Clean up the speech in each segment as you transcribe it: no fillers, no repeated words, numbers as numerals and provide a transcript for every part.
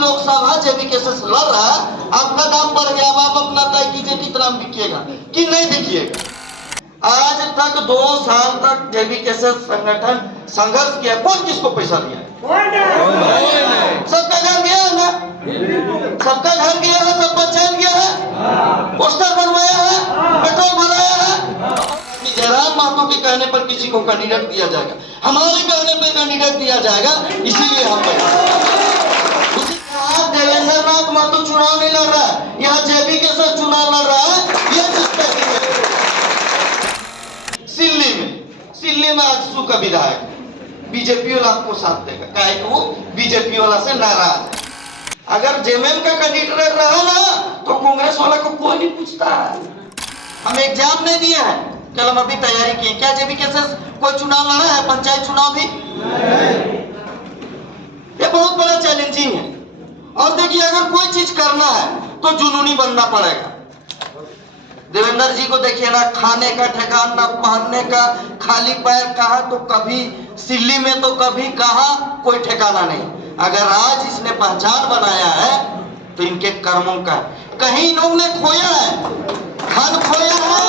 लोकसभा जेबी cases लड़ रहा है, आपका दाम बढ़ गया, अब आप अपना तय कीजिए कितना में बिकिएगा कि नहीं बिकिएगा। आज तक 2 साल तक जेबी केसेस संगठन संघर्ष किया, कौन किसको पैसा दिया? सबका घर गया है ना, सबका घर गया है, सबका चैन गया है, पोस्टर बनवाया है, पेट्रोल भराया है। जयराम महतो के कहने पर किसी को कैंडिडेट दिया जाएगा, हमारे कहने पर कैंडिडेट दिया जाएगा, इसीलिए हम देवेंद्र नाथ महतो चुनाव नहीं लड़ रहा है, यहाँ जेबी के साथ चुनाव लड़ रहा है। यह सिल्ली में आजसू का विधायक बीजेपी वाला आपको साथ देगा, काहे कि वो बीजेपी वाला से नाराज है। अगर जेएमएम का कैंडिडेट रहा ना तो कांग्रेस वाला को कोई नहीं पूछता है। हम एग्जाम नहीं दिए हैं, कल हम अभी तैयारी की। क्या जेबी केसेस कोई चुनाव लड़ा है, पंचायत चुनाव भी? ये बहुत बड़ा चैलेंजिंग है। और देखिए, अगर कोई चीज करना है तो जुनूनी बनना पड़ेगा। देवेंद्र जी को देखिए ना, खाने का ठिकाना ना, पहनने का, खाली पैर कहा तो कभी सिल्ली में तो कभी कहा, कोई ठिकाना नहीं। अगर आज इसने पहचान बनाया है तो इनके कर्मों का, कहीं इन्होंने खोया है, धन खोया है,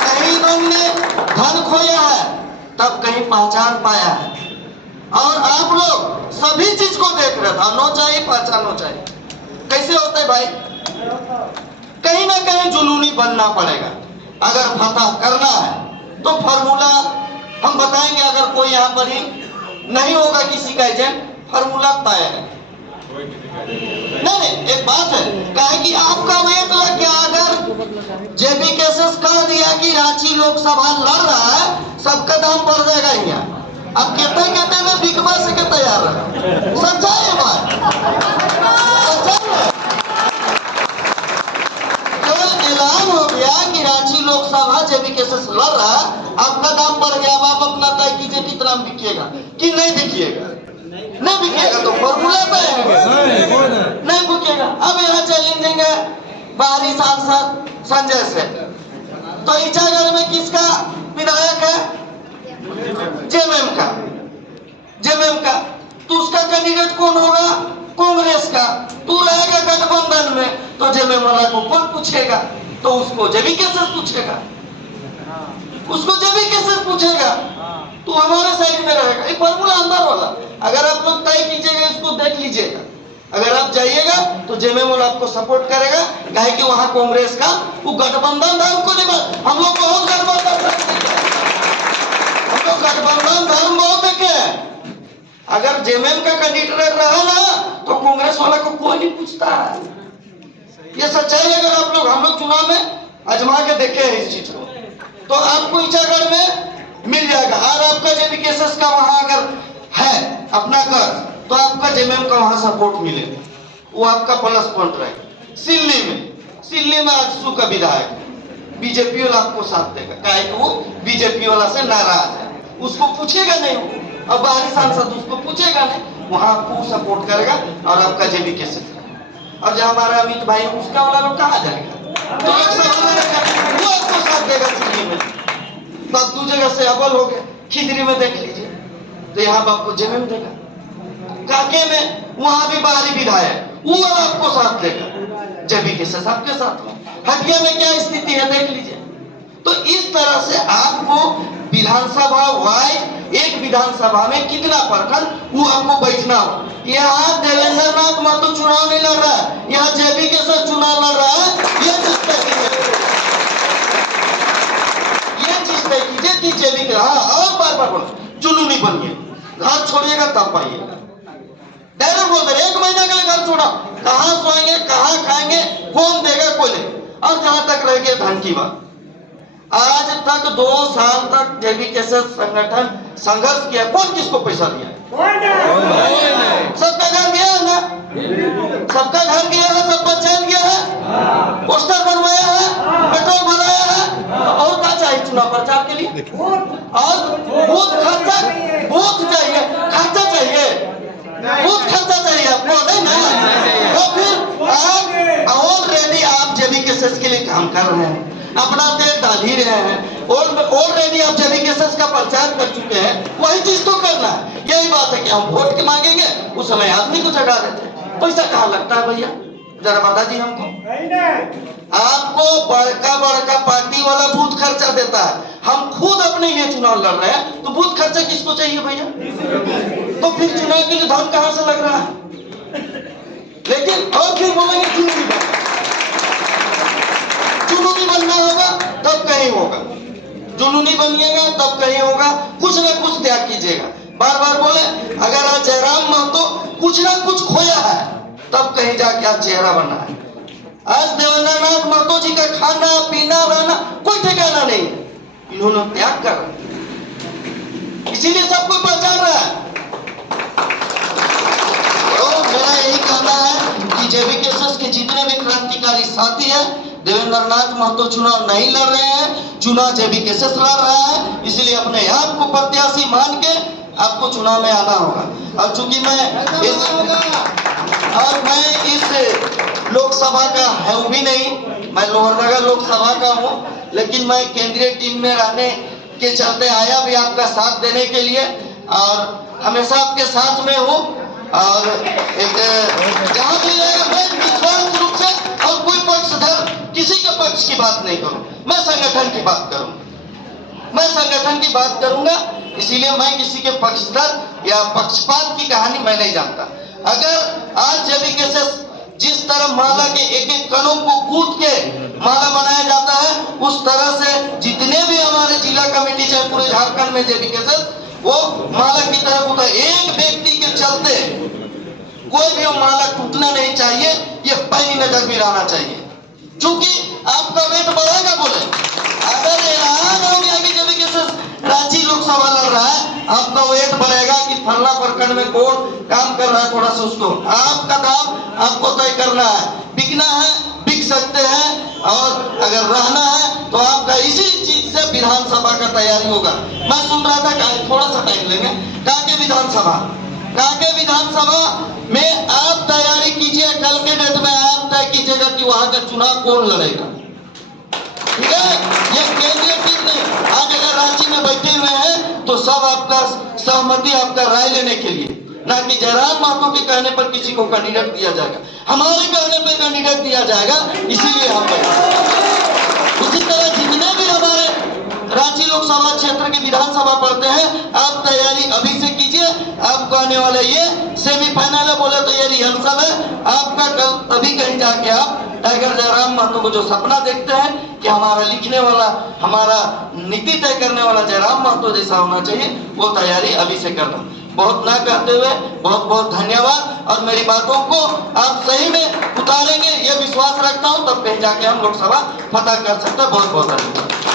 कहीं इन्होंने धन खोया है, तब कहीं पहचान पाया है। और आप लोग सभी चीज को देख रहे, धनो चाहिए पहचानो चाहिए, कैसे होता है भाई? कहीं ना कहीं जुनूनी बनना पड़ेगा। अगर फतह करना है तो फॉर्मूला हम बताएंगे। अगर कोई यहाँ पर ही नहीं होगा किसी का एजेंट, फॉर्मूला तय है। नहीं, एक बात है, कहे कि आपका वेट लग गया। अगर जेबी केसेस कह दिया कि रांची लोकसभा लड़ रहा है, सबका दाम बढ़ जाएगा यहाँ। अब कहते कहते में बिकवा से के तैयार है, सच्चा है बात, ऐलान हो गया कि रांची लोकसभा जेबी केसेस लड़ रहा है, आपका दाम बढ़ गया, अब आप अपना तय कीजिए कितना में बिकिएगा कि नहीं बिकिएगा। नहीं बिकिएगा तो फॉर्मूला तय है, नहीं बिकिएगा। अब यहाँ चैलेंजिंग है बाहरी सांसद संजय से, तो इचागढ़ में किसका विधायक है? जेएमएम का, तो उसका कैंडिडेट कौन होगा? कांग्रेस का। तू रहेगा गठबंधन में तो जेएमएम वाला को कौन पूछेगा? तो उसको जेबी केसेस पूछेगा, उसको जेबी केसेस पूछेगा, तू हमारे साइड में रहेगा। ये फॉर्मूला अंदर वाला, अगर आप लोग तय कीजिएगा, इसको देख लीजिएगा। अगर आप जाइएगा तो जेएमएम वाला आपको सपोर्ट करेगा, कहे कि वहां कांग्रेस का वो गठबंधन धर्म को नहीं। हम लोग बहुत गठबंधन धर्म बहुत देखे। अगर जेएमएम का कैंडिडेट रहा ना तो कांग्रेस वाला को कोई नहीं पूछता है। ये सच्चाई। अगर आप लोग, हम लोग चुनाव में आजमा के देखे हैं इस चीज को, तो आपको इचागढ़ में मिल जाएगा। और आपका जेबी केसेस का वहां अगर है अपना घर, तो आपका जेएमएम का वहां सपोर्ट मिलेगा, वो आपका प्लस पॉइंट रहेगा। सिल्ली में आजसू का विधायक बीजेपी वाला आपको साथ देगा, काहे कि वो बीजेपी वाला से नाराज है, उसको पूछेगा नहीं। अब बाहरी सांसद उसको पूछेगा नहीं, वहां आपको सपोर्ट करेगा और आपका जेबी केसेस। और जहां हमारा अमित भाई, उसका वाला लोग कहाँ जाएगा? तो वो आपको साथ देगा सिल्ली में। तो आप 2 जगह से अव्वल हो गए। खिजरी में देख लीजिए, तो यहाँ आपको जेएमएम देगा। काके में वहां भी बाहरी विधायक, वो आपको साथ देगा, जेबी केसेस आपके साथ में। हटिया में क्या स्थिति है देख लीजिए। तो इस तरह से आपको विधानसभा वाइज, एक विधानसभा में कितना प्रखंड, वो आपको बैठना हो। यहाँ देवेंद्र नाथ महतो चुनाव नहीं लड़ रहा है, यहाँ जेबी के साथ चुनाव लड़ रहा है। ये चीज तय कीजिए कि जेबी के, हाँ, और बार बोलो, जुनूनी बनिए, घर छोड़िएगा तब पाइएगा। डायरेक्ट बोल दे, 1 महीना के लिए घर छोड़ा, कहाँ सोएंगे, कहाँ खाएंगे, कौन देगा, कोई नहीं। और जहां तक रह गया धन की बात, आज तक 2 साल तक जेबी केसेस संगठन संघर्ष किया, कौन किसको पैसा दिया? सबका घर गया है ना, सबका घर गया है, सबका चैन गया है, पोस्टर बनवाया है, पेट्रोल भराया है। और क्या चाहिए चुनाव प्रचार के लिए? और बूथ खर्चा, बूथ चाहिए, खर्चा चाहिए, बूथ खर्चा चाहिए आपको, नहीं ना? तो फिर आप ऑलरेडी आप जेबी केसेस के लिए काम कर रहे हैं, अपना तेल डाल ही रहे हैं, ऑलरेडी आप जेबी केसेस का प्रचार कर चुके हैं, वही चीज तो करना है। यही बात है कि हम वोट के मांगेंगे, उस समय आदमी को जगा देते हैं। पैसा कहाँ लगता है भैया, जरा बता दी हमको। आपको बड़का बड़का पार्टी वाला बूथ खर्चा देता है, हम खुद अपने लिए चुनाव लड़ रहे हैं, तो बूथ खर्चा किसको चाहिए भैया? तो फिर चुनाव के लिए धन कहां से लग रहा है? लेकिन और फिर बोलेंगे जुनूनी बनना होगा तब कहीं होगा, जुनूनी बनिएगा तब कहीं होगा, कुछ ना कुछ त्याग कीजिएगा। बार बार बोले अगर आज जयराम महतो कुछ ना कुछ खोया है तब कहीं जाके आज चेहरा बना है। आज देवेंद्र नाथ महतो जी का खाना पीना रहना कोई ठिकाना नहीं, इन्होंने त्याग कर, इसीलिए सब कोई पहचान रहा है। तो मेरा यही कहना है कि जेबीकेएसएस के जितने भी क्रांतिकारी साथी हैं, देवेंद्र नाथ महतो चुनाव नहीं लड़ रहे हैं, चुनाव जेबीकेएसएस लड़ रहा है, इसलिए अपने आप को प्रत्याशी मान के आपको चुनाव में आना होगा। और चूंकि मैं इस लोकसभा का है भी नहीं, मैं लोहरदगा लोकसभा का हूँ, लेकिन मैं केंद्रीय टीम में रहने के चलते आया भी आपका साथ देने के लिए, और हमेशा आपके साथ में हूँ। और एक जहाँ भी रहेगा मैं निष्पक्ष रूप से और कोई पक्षधर किसी के पक्ष की बात नहीं करूँ, मैं संगठन की बात करूँ, मैं संगठन की बात करूंगा। इसीलिए मैं किसी के पक्षधर या पक्षपात की कहानी मैं नहीं जानता। अगर आज जेबीकेएसएस जिस तरह माला के एक एक कणों को कूद के माला बनाया जाता है, उस तरह से जितने भी हमारे जिला कमेटी चाहे पूरे झारखंड में जेबीकेएसएस वो माला की तरह कूदा, एक व्यक्ति के चलते कोई भी माला टूटना नहीं चाहिए, ये पहली नजर में रहना चाहिए। क्योंकि आपका वेट बढ़ेगा, बोले अगर ऐलान हो गया कि जेबीकेएसएस रांची लोकसभा लड़ रहा है, आपका वेट बढ़ेगा कि फलना प्रखंड में कौन काम कर रहा है, थोड़ा सा उसको आपका दाम आपको तय करना है। बिकना है बिक सकते हैं, और अगर रहना है तो आपका इसी चीज से विधानसभा का तैयारी होगा। मैं सुन रहा था, थोड़ा सा टाइम लेंगे, कांके विधानसभा में आप तैयारी कीजिए, कल के डेट में आप तय कीजिएगा कि वहां का चुनाव कौन लड़ेगा, ठीक है? ये केंद्रीय टीम ने आज अगर रांची में बैठे हुए हैं तो सब आपका सहमति, आपका राय लेने के लिए, ना कि जयराम महतो के कहने पर किसी को कैंडिडेट दिया जाएगा, हमारे कहने पर कैंडिडेट दिया जाएगा, इसीलिए हम बैठे। उसी तरह जितने भी हमारे रांची लोकसभा क्षेत्र के विधानसभा पढ़ते हैं, आप तैयारी अभी से कीजिए। आपको आने वाले ये सेमीफाइनल है, बोले तो ये रिहर्सल है आपका, कल तभी कहीं जाके आप टाइगर जयराम महतो को जो सपना देखते हैं कि हमारा लिखने वाला, हमारा नीति तय करने वाला जयराम महतो जैसा होना चाहिए, वो तैयारी अभी से कर लो। बहुत ना कहते हुए बहुत बहुत धन्यवाद, और मेरी बातों को आप सही में उतारेंगे ये विश्वास रखता हूँ, तब कहीं जाके हम लोकसभा फतह कर सकते हैं। बहुत बहुत धन्यवाद।